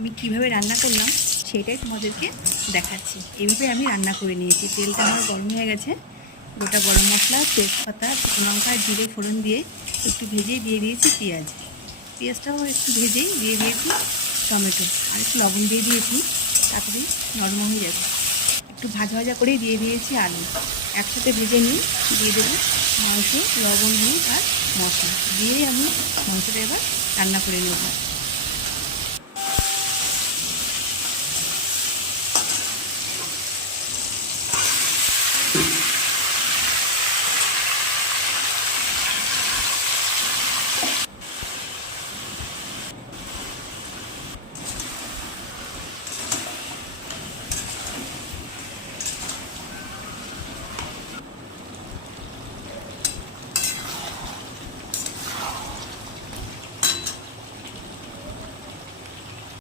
আমি কিভাবে রান্না করলাম সেটাই তোমাদেরকে দেখাচ্ছি। এইভাবে আমি রান্না করে নিয়েছি। তেলটা আমার গরম হয়ে গেছে। গোটা গরম মশলা, তেজপাতা, শুকনো লঙ্কা, জিরে ফোড়ন দিয়ে একটু ভেজেই দিয়ে দিয়েছি পেঁয়াজ। পেঁয়াজটাও একটু ভেজেই দিয়ে দিয়েছি টমেটো, আর একটু লবণ দিয়ে দিয়েছি, তাড়াতাড়ি নরম হয়ে যাবে। একটু ভাজা ভাজা করেই দিয়ে দিয়েছি আলু। একসাথে ভেজে নিয়ে দিয়ে দেবো মাংস, লবণ, হলুদ আর মশলা দিয়েই আমি মাংসটা এবার রান্না করে নেব।